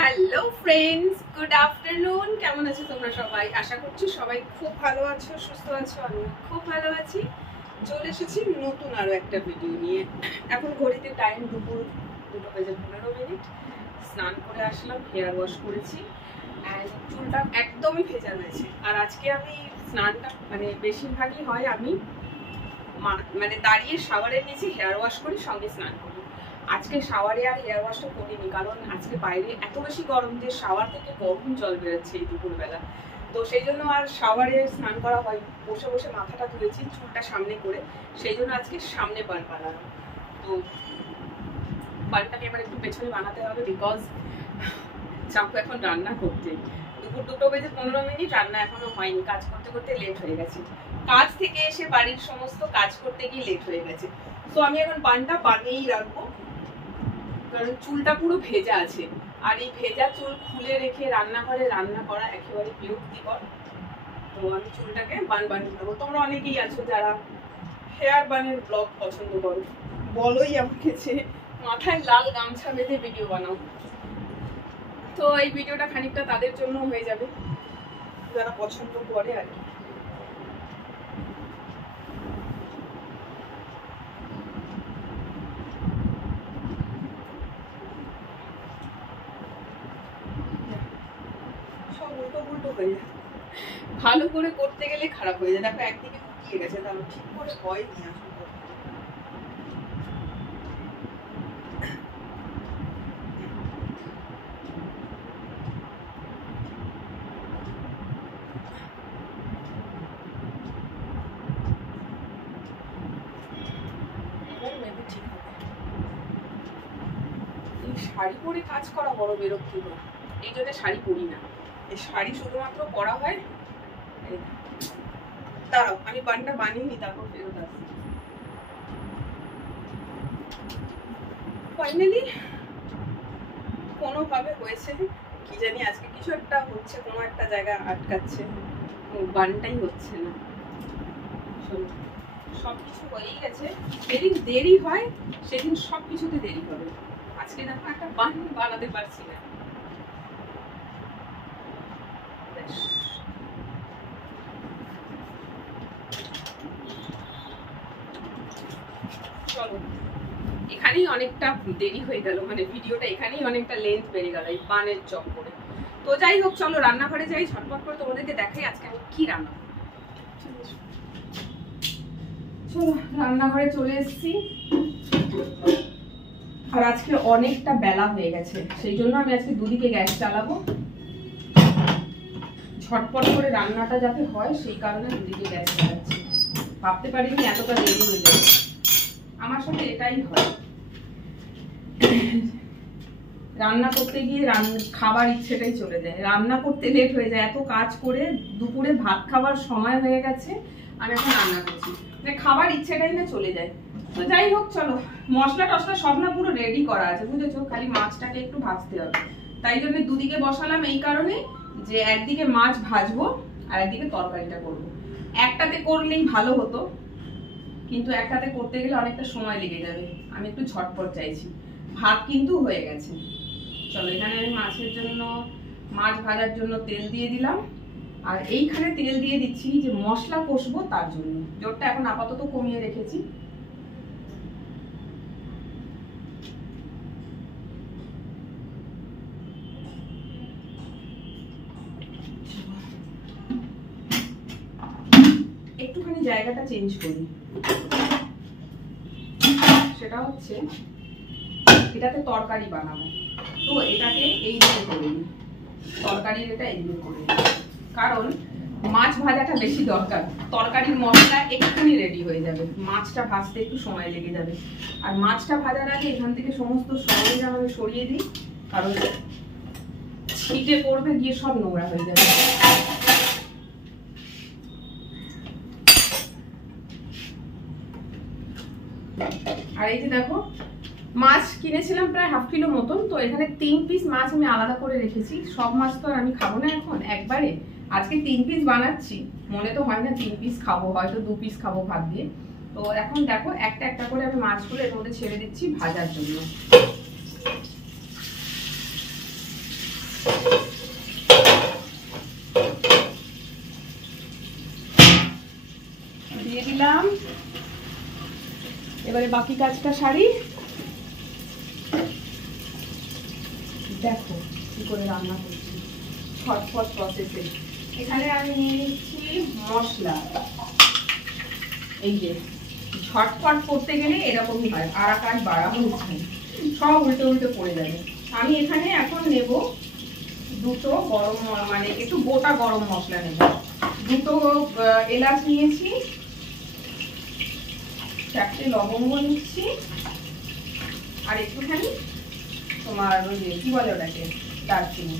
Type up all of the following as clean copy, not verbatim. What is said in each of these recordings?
Hello friends, good afternoon. কেমন আছো তোমরা সবাই? আশা করছি সবাই খুব ভালো আছো, সুস্থ আছো। আমি খুব ভালো আছি। চলে এসেছি নতুন আরো একটা ভিডিও নিয়ে। এখন ঘড়িতে টাইম দুপুর 2:15। স্নান করে আসলাম, হেয়ার ওয়াশ করেছি, অ্যান্ড চুলটা একদমই ভেজা রয়েছে। আর আজকে আমি স্নানটা বেশিরভাগই হয় আমি দাঁড়িয়ে শাওয়ারের নিচে হেয়ার ওয়াশ করি, সঙ্গে স্নান করি। আজকে শাওয়ারে আর হেয়ার ওয়াশটা করিনি, কারণ আজকে বাইরে এত বেশি গরম যে শাওয়ার থেকে গরম জল বেরোচ্ছে এই দুপুরবেলা। তো সেই জন্য আর শাওয়ারে স্নান করা হয়, বসে বসে মাথাটা ধুয়েছি চুলটা সামনে করে। সেই জন্য আজকে সামনে বান বানানো। তো বানটাকে এবার একটু পেছনে বানাতে হবে, বিকজ চাপু এখন রান্না করতে। দুপুর 2:15 রান্না এখনো হয়নি, কাজ করতে করতে লেট হয়ে গেছে। কাজ থেকে এসে বাড়ির সমস্ত কাজ করতে গিয়ে লেট হয়ে গেছে। তো আমি এখন বানটা বানিয়েই রাখবো, কারণ চুলটা পুরো ভেজা আছে। আর এই ভেজা চুল খুলে রেখে রান্নাঘরে রান্না করা একেবারে বিরক্তিকর। তো আমি চুলটাকে বান বানিয়ে নেবো। তোমরা অনেকেই আছো যারা হেয়ার বানের ব্লগ পছন্দ করো, বলোই আমাকে যে মাথায় লাল গামছা বেঁধে ভিডিও বানাও। তো এই ভিডিওটা খানিকটা তাদের জন্য হয়ে যাবে যারা পছন্দ করে আর কি। সব উল্টো পুল্টো হয়ে যায়, ভালো করে করতে গেলে খারাপ হয়ে যায়। দেখো একদিকে শুকিয়ে গেছে, তাহলে ঠিক করে হয়নি আসলে। শাড়ি পরে কাজ করা বড় বিরক্তিকর, এই জন্য শাড়ি পরি না। এই শাড়ি শুধুমাত্র পরা হয়। দাঁড়াও, আমি বানটা বানিয়ে নি, তারপর ফেরত আসছি। ফাইনালি কোনোভাবে হয়েছে, কি জানি আজকে কিছু একটা হচ্ছে, কোনো একটা জায়গা আটকাচ্ছে, বানটাই হচ্ছে না। সবকিছু হয়েই গেছে, যেদিন দেরি হয় সেদিন সবকিছুতে দেরি হবে। আজকে দেখো একটা বান বানাতে পারছি না। চলো, এখানেই অনেকটা দেরি হয়ে গেল, ভিডিওটা এখানেই অনেকটা লেন্থ বেড়ে গেল এই বানের চক্করে। তো যাই হোক, চলো রান্নাঘরে যাই, ঝটপট করে তোমাদেরকে দেখাই আজকে আমি কি রান্না। চলো রান্নাঘরে চলে এসেছি। আর আজকে অনেকটা বেলা হয়ে গেছে, সেই জন্য আমি আজকে দুদিকে গ্যাস চালাবো, ঝটপট করে রান্নাটা যাতে হয় সেই কারণে দুদিকে গ্যাস চালাচ্ছি। ভাবতে পারিনি এতটা দেরি হয়ে যাবে, আমার সাথে এটাই হয়। রান্না করতে গিয়ে খাবার ইচ্ছেটাই চলে যায়, রান্না করতে লেট হয়ে যায়। এত কাজ করে দুপুরে ভাত খাবার সময় হয়ে গেছে, আমি এখন রান্না করছি, খাবার ইচ্ছেটাই না চলে যায়। তো যাই হোক, চলো মশলা টসলা সব না পুরো রেডি করা আছে, বুঝেছো? খালি মাছটাকে একটু ভাজতে হবে। তাই জন্য দুদিকে বসালাম এই কারণে যে একদিকে মাছ ভাজবো আর একদিকে তরকারিটা করবো। একটাতে করলেই ভালো হতো, কিন্তু একটাতে করতে গেলে অনেকটা সময় লেগে যাবে। আমি একটু ঝটপট চাইছি। ভাত কিন্তু হয়ে গেছে। চলো, এখানে আমি মাছ ভাজার জন্য তেল দিয়ে দিলাম, আর এইখানে তেল দিয়ে দিচ্ছি যে মশলা কষবো তার জন্য। জোরটা এখন আপাতত কমিয়ে রেখেছি। একটুখানি জায়গাটা চেঞ্জ করি, সেটা হচ্ছে এটাতে তরকারি বানাবো, তো এটাকে এই দিকে করে নিই, তরকারির এটা এই দিকে করে নিই, কারণ মাছ ভাজাটা বেশি দরকার। তরকারির মশলা একটুখানি রেডি হয়ে যাবে, মাছটা ভাজতে একটু সময় লেগে যাবে। আর মাছটা ভাজার আগে এখান থেকে সমস্ত সরঞ্জাম আমি সরিয়ে দিই, কারণ ছিটে পড়বে গিয়ে সব নোংরা হয়ে যাবে। আর এই যে দেখো, মাছ কিনেছিলাম প্রায় ½ কিলো মতন, তো এখানে 3 পিস মাছ আমি আলাদা করে রেখেছি। সব মাছ তো আর আমি খাবো না এখন একবারে, আজকে 3 পিস বানাচ্ছি, মনে তো হয় না 3 পিস খাবো, হয়তো 2 পিস খাবো ভাত দিয়ে। তো এখন দেখো একটা একটা করে আমি মাছগুলো এর মধ্যে ছেড়ে দিচ্ছি ভাজার জন্য। দিয়ে দিলাম। এবারে বাকি কাজটা সারি। দেখো কি করে রান্না করছি, ছটফট প্রসেসে। এখানে আমি নিয়ে নিচ্ছি মশলা। এই যে ঝটপট করতে গেলে এরকমই হয়, আর আকাশ বাড়া হচ্ছে, সব উল্টে উল্টে পড়ে যাবে। আমি এখানে এখন নেব দুটো গরম, মানে একটু গোটা গরম মশলা নেব। দুটো এলাচ নিয়েছি, 4টে লবঙ্গ নিচ্ছি, আর একটুখানি তোমার ওই যে কি বলে ওটাকে, দারচিনি।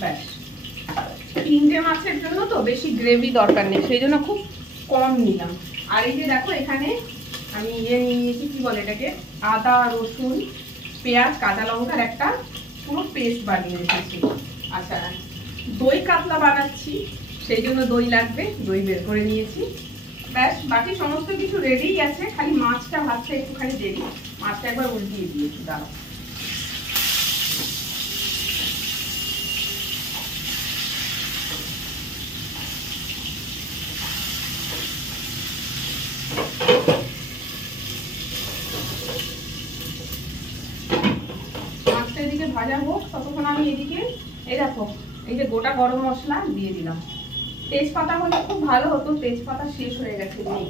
ব্যাস, 3টে মাছের জন্য তো বেশি গ্রেভি দরকার নেই, সেই জন্য খুব কম নিলাম। আর এই যে দেখো এখানে আমি নিয়ে নিয়েছি, কি বলে এটাকে, আদা রসুন পেঁয়াজ কাঁচা লঙ্কার একটা পুরো পেস্ট বানিয়ে রেখেছি। আচ্ছা, দই কাতলা বানাচ্ছি, সেই জন্য দই লাগবে, দই বের করে নিয়েছি। ব্যাস, বাকি সমস্ত কিছু রেডিই আছে, খালি মাছটা ভাজতে একটুখানি দেরি। মাছটা একবার উল্টিয়ে দিয়েছি, দাঁড়াও। মাছটা এদিকে ভাজা হোক, ততক্ষণ আমি এদিকে এই দেখো এই যে গোটা গরম মশলা দিয়ে দিলাম। তেজপাতা হলে খুব ভালো হতো, তেজপাতা শেষ হয়ে গেছে, নেই।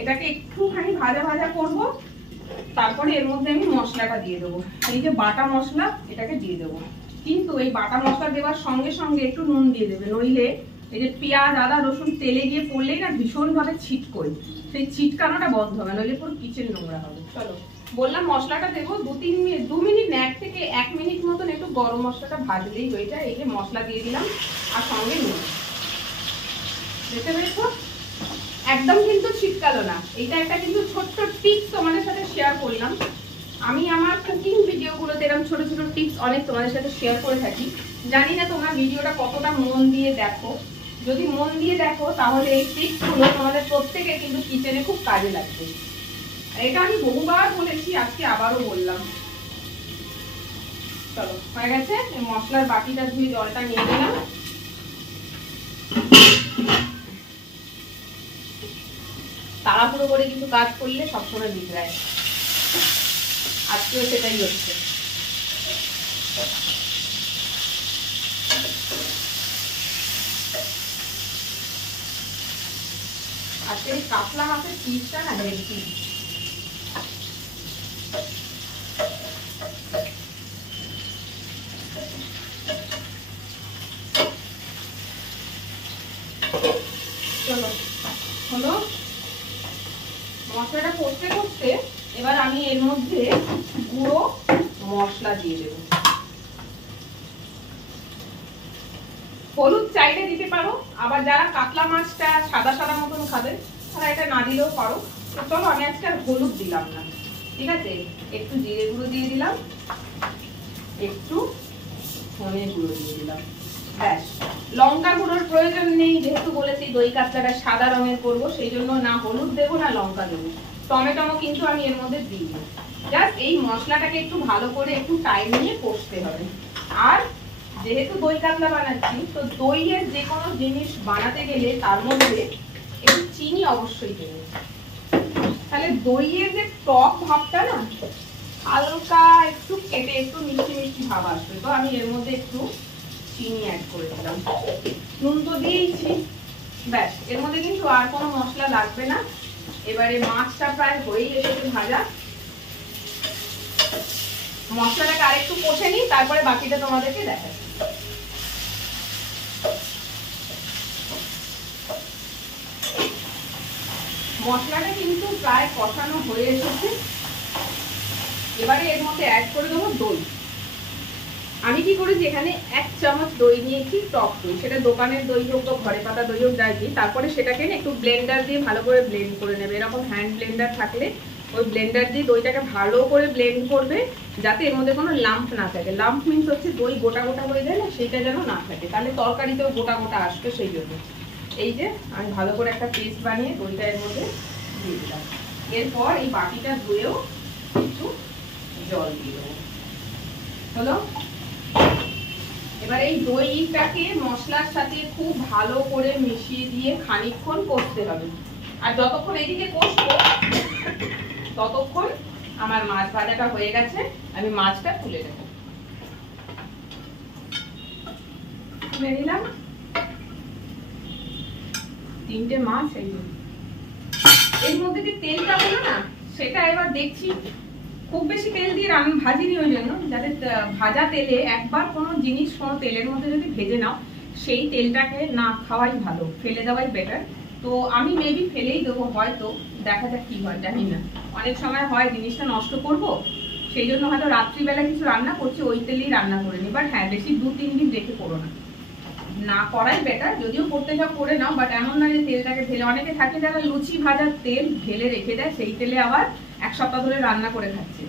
এটাকে একটুখানি ভাজা ভাজা করব, তারপরে এর মধ্যে আমি মশলাটা দিয়ে দেবো। এই যে বাটা মশলা, এটাকে দিয়ে দেবো। কিন্তু এই বাটা মশলা দেওয়ার সঙ্গে সঙ্গে একটু নুন দিয়ে দেবে, নইলে এই যে পেঁয়াজ আদা রসুন তেলে গিয়ে পড়লেই না ভীষণভাবে ছিটকোয়, সেই ছিটকানোটা বন্ধ হবে, নইলে পুরো কিচেন নোংরা হবে। চলো, বললাম মশলাটা দেবো 2 মিনিট না, 1 মিনিট মতন একটু গরম মশলাটা ভাজলেই হয়ে যায়। এই যে মশলা দিয়ে দিলাম, আর সঙ্গে নুন। দেখতে পেয়েছো, একদম কিন্তু ছিটকালো না। এইটা একটা কিন্তু ছোট্ট টিপস তোমাদের সাথে শেয়ার করলাম। আমি আমার কুকিং ভিডিওগুলোতে এরকম ছোট ছোট টিপস অনেক তোমাদের সাথে শেয়ার করে থাকি। জানি না তোমরা ভিডিওটা কতটা মন দিয়ে দেখো। যদি মন দিয়ে দেখো তাহলে এই টিপসগুলো তোমাদের প্রত্যেকে কিন্তু কিচেনে খুব কাজে লাগবে। এটা আমি বহুবার বলেছি, আজকে আবারও বললাম। চলো, হয়ে গেছে। মশলার বাটিটা ধুয়ে জলটা নিয়ে নিলাম। তাড়াহুড়ো করে কিছু কাজ করলে সবসময় বিগড়ায়, আজকেও সেটাই হচ্ছে। আজকে কাতলা মাছের পিসটা না হেলদি। চলো, হলো মশলাটা কষতে কষতে, এবার আমি এর মধ্যে গুঁড়ো মশলা দিয়ে দেবো। হলুদ চাইলে দিতে পারো, আবার যারা কাতলা মাছটা সাদা সাদা মতন খাবে তারা এটা না দিলেও পারো। তো চলো, আমি আজকে আর হলুদ দিলাম না, ঠিক আছে। একটু জিরে গুঁড়ো দিয়ে দিলাম, একটু ধনে গুঁড়ো দিয়ে দিলাম, ব্যাস। লঙ্কা গুঁড়োর প্রয়োজন নেই, যেহেতু বলেছি দই কাতলাটা সাদা রঙের করবো, সেই জন্য না হলুদ দেবো না লঙ্কা দেবো। টমেটো কিন্তু আমি এর মধ্যে দিই। জাস্ট এই মশলাটাকে একটু ভালো করে একটু টাইম নিয়ে কষতে হবে। আর যেহেতু দই কাতলা বানাচ্ছি, তো দইয়ের যে কোনো জিনিস বানাতে গেলে তার মধ্যে একটু চিনি অবশ্যই দেবে, তাহলে দইয়ের যে টক ভাবটা না হালকা একটু কেটে একটু মিষ্টি মিষ্টি ভাব আসবে। তো আমি এর মধ্যে একটু চিনি অ্যাড করে দিলাম, নুন তো দিয়েছি। ব্যাস, এর মধ্যে কিন্তু আর কোনো মশলা লাগবে না। এবারে মাছটা প্রায় হয়েই এসেছে ভাজা। মশলাটাকে আরেকটু কষে নিই, তারপরে বাকিটা তোমাদেরকে দেখাচ্ছি। মশলাটা কিন্তু প্রায় কষানো হয়ে এসেছে। এবারে এর মধ্যে অ্যাড করে দেবো দই। আমি কি করেছি, এখানে 1 চামচ দই নিয়েছি, টক দই, সেটা দোকানের দই হোক বা ঘরে পাতা দই হোক, যাই দিই। তারপরে সেটাকে একটু ব্লেন্ডার দিয়ে ভালো করে ব্লেন্ড করে নেবে। এরকম হ্যান্ড ব্লেন্ডার থাকলে ওই ব্লেন্ডার দিয়ে দইটাকে ভালো করে ব্লেন্ড করবে, যাতে এর মধ্যে কোনো লাম্প না থাকে। লাম্প মিন্স হচ্ছে দই গোটা গোটা হয়ে যায় না, সেইটা যেন না থাকে, তাহলে তরকারিতেও গোটা গোটা আসবে। সেই জন্য এই যে আমি ভালো করে একটা পেস্ট বানিয়ে দইটা এর মধ্যে দিয়ে দিলাম। এরপর এই বাটিটা ধুয়েও একটু জল দিয়ে দেবো। হলো, এবার এই দইটাকে মশলার সাথে খুব ভালো করে মিশিয়ে দিয়ে খানিকক্ষণ কষতে হবে। আর যতক্ষণ এদিকে কষবো ততক্ষণ আমার মাছ ভাজাটা হয়ে গেছে, আমি মাছটা তুলে নেব। তুলে নিলাম 3টে মাছ। এর মধ্যে যে তেলটা হলো না, সেটা এবার দেখছি খুব বেশি তেল দিয়ে ভাজিনি, ওই জন্য যাতে ভাজা তেলে একবার কোনো জিনিস কোনো তেলের মধ্যে যদি ভেজে নাও, সেই তেলটাকে না খাওয়াই ভালো, ফেলে দেওয়াই বেটার। তো আমি মেবি ফেলেই দেবো, হয়তো দেখা যাক কি হয়, জানি না। অনেক সময় হয় জিনিসটা নষ্ট করব, সেই জন্য হয়তো রাত্রিবেলা কিছু রান্না করছি, ওই তেলেই রান্না করে নিই। বাট হ্যাঁ, বেশি 2-3 দিন রেখে করো না, না করাই বেটার। যদিও করতে যাও করে নাও, বাট এমন না যে তেলটাকে ঢেলে, অনেকে থাকে যারা লুচি ভাজার তেল ঢেলে রেখে দেয়, সেই তেলে আবার 1 সপ্তাহ ধরে রান্না করে খাচ্ছে।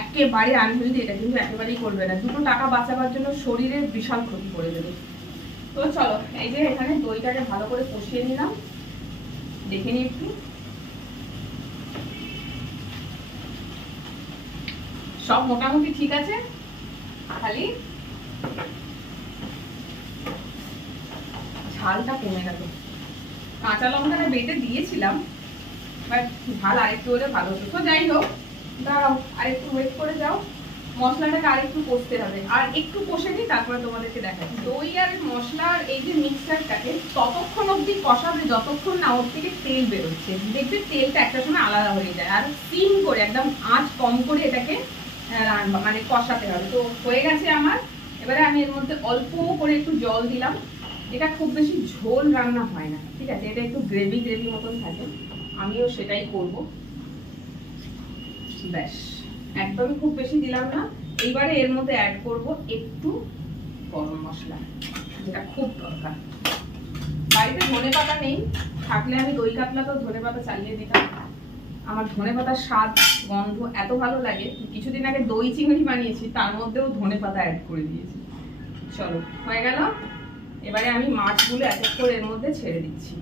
একেবারে আনহেলদি, এটা কিন্তু একেবারেই করবে না। 2 টাকা বাঁচাবার জন্য শরীরের বিশাল ক্ষতি করে দেবে। তো চলো, এই যে এখানে দইটাকে ভালো করে কষিয়ে নিলাম, দেখে নিই একটু। সব মোটামুটি ঠিক আছে, খালি ঝালটা কমে গেল। কাঁচা লঙ্কাটা বেটে দিয়েছিলাম, বাট ঝাল আরেকটু হলে ভালো হতো। তো যাই হোক, দাঁড়াও, আরেকটু ওয়েট করে যাও, মশলাটাকে আরেকটু কষতে হবে। আর একটু কষে নিই, তারপরে তোমাদেরকে দেখাচ্ছি। দই আর মশলার এই যে মিক্সচারটাকে ততক্ষণ অবধি কষাবে যতক্ষণ না ওর থেকে তেল বেরোচ্ছে। দেখবে তেলটা একটা সময় আলাদা হয়ে যায়। আর সিম করে একদম আঁচ কম করে এটাকে মানে কষাতে হবে। তো হয়ে গেছে আমার। এবারে আমি এর মধ্যে অল্প করে একটু জল দিলাম। এটা খুব বেশি ঝোল রান্না হয় না, ঠিক আছে, এটা একটু গ্রেভি গ্রেভি মতন থাকে, আমিও সেটাই করব। ব্যাস, একদমই খুব বেশি দিলাম না। এইবারে এর মধ্যে অ্যাড করব একটু গরম মশলা, যেটা খুব দরকার। বাড়িতে ধনেপাতা নেই, থাকলে আমি দই কাতলা তো ধনেপাতা চালিয়ে দিতাম। আমার ধনেপাতার স্বাদ গন্ধ এত ভালো লাগে, কিছুদিন আগে দই চিংড়ি বানিয়েছি, তার মধ্যেও ধনেপাতা অ্যাড করে দিয়েছি। চলো, হয়ে গেল। এবারে আমি মাছগুলো এক এক করে এর মধ্যে ছেড়ে দিচ্ছি।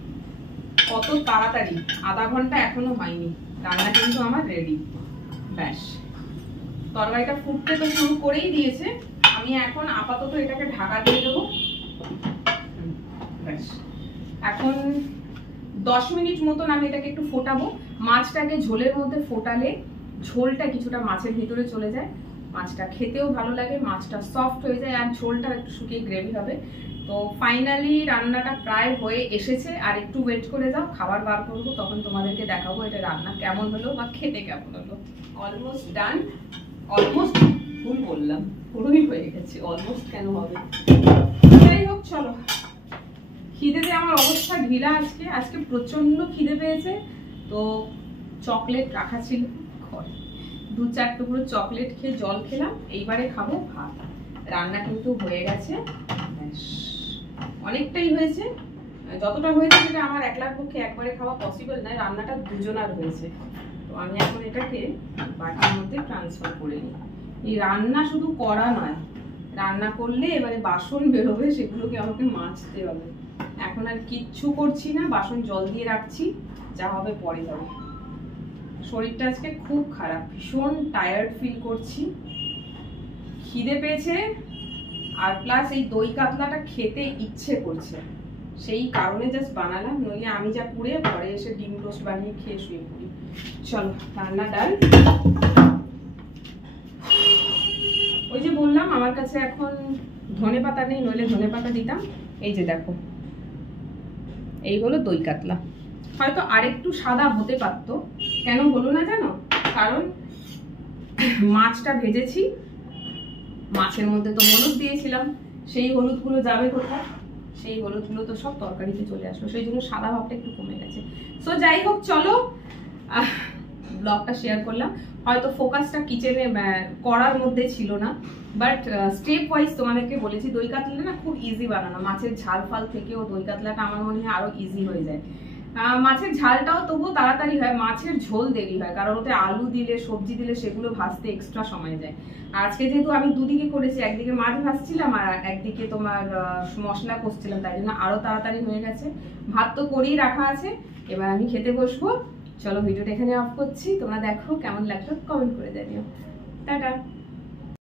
কত তাড়াতাড়ি, আধা ঘন্টা এখনো হয়নি, রান্না কিন্তু আমার রেডি। ব্যাস, তরকারিটা ফুটতে তো শুরু করেই দিয়েছে। আমি এখন আপাতত এটাকে ঢাকা দিয়ে দেবো। ব্যাস, এখন 10 মিনিট মতন আমি এটাকে একটু ফোটাবো। মাছটাকে ঝোলের মধ্যে ফোটালে ঝোলটা কিছুটা মাছের ভিতরে চলে যায়, মাছটা খেতেও ভালো লাগে, মাছটা সফট হয়ে যায়, আর ঝোলটা একটু শুকিয়ে গ্রেভি হবে। তো ফাইনালি রান্নাটা প্রায় হয়ে এসেছে। আর একটু ওয়েট করে যাও, খাবার বার করবো, তখন তোমাদেরকে দেখাবো এটা রান্না কেমন হলো বা খেতে কেমন হলো। অলমোস্ট ডান, অলমোস্ট ভুল বললাম, পুরোই হয়ে গেছে, অলমোস্ট কেন হবে। যাই হোক, চলো। খিদেতে আমার অবস্থা ঢিলা আজকে, আজকে প্রচন্ড খিদে পেয়েছে। তো চকলেট রাখা ছিল ঘরে, 2-4 টুকরো চকলেট খেয়ে জল খেলাম। এইবারে খাবো ভাত। রান্না কিন্তু হয়ে গেছে, অনেকটাই হয়েছে। যতটা হয়েছে সেটা আমার একলার পক্ষে একবারে খাওয়া পসিবল নয়, রান্নাটা দুজনার হয়েছে। তো আমি এখন এটাকে বাটির মধ্যে ট্রান্সফার করে নিই। এই রান্না শুধু করা নয়, রান্না করলে এবারে বাসন বেরোবে, সেগুলোকে আমাকে মাজতে হবে। এখন আর কিচ্ছু করছি না, বাসন জল দিয়ে রাখছি, যা হবে পরে হবে। শরীরটা আজকে খুব খারাপ, ভীষণ টায়ার্ড ফিল করছি, খিদে পেয়েছে, আর প্লাস এই দই কাতলাটা খেতে ইচ্ছে করছে, সেই কারণে জাস্ট বানালাম। নইলে আমি যা পুড়ে ঘরে এসে ডিম টোস্ট বানিয়ে খেয়ে শুয়ে পড়ি। চলো, রান্না ডাল। ওই যে বললাম আমার কাছে এখন ধনেপাতা নেই, নইলে ধনেপাতা দিতাম। এই যে দেখো, এই হলো দই কাতলা। হয়তো আরেকটু সাদা হতে পারতো, কেন হলো না জানো? কারণ মাছটা ভেজেছি, মাছের মধ্যে তো হলুদ দিয়েছিলাম, সেই হলুদগুলো যাবে কোথায়? সেই হলুদগুলো তো সব তরকারিতে চলে আসলো, সেই জন্য সাদা ভাবটা একটু কমে গেছে। সো যাই হোক, চলো ব্লগটা শেয়ার করলাম। হয়তো ফোকাসটা কিচেনে করার মধ্যে ছিল না, বাট স্টেপ ওয়াইজ তোমাদেরকে বলেছি। দই কাতলা না খুব ইজি বানানো, মাছের ঝাল ফাল থেকেও দই কাতলাটা আমার মনে হয় আরো ইজি হয়ে যায়। মাছের ঝালটাও তবুও তাড়াতাড়ি হয়, মাছের ঝোল দেরি হয়, কারণ ওতে আলু দিলে সবজি দিলে সেগুলো ভাজতে এক্সট্রা সময় যায়। আজকে যেহেতু আমি দুদিকে করেছি, একদিকে মাছ ভাজছিলাম আর একদিকে তোমার মশলা কষছিলাম, তাই জন্য আরো তাড়াতাড়ি হয়ে গেছে। ভাত তো করেই রাখা আছে, এবার আমি খেতে বসবো। চলো, ভিডিওটা এখানে অফ করছি, তোমরা দেখো কেমন লাগলো, কমেন্ট করে জানিও। টাটা।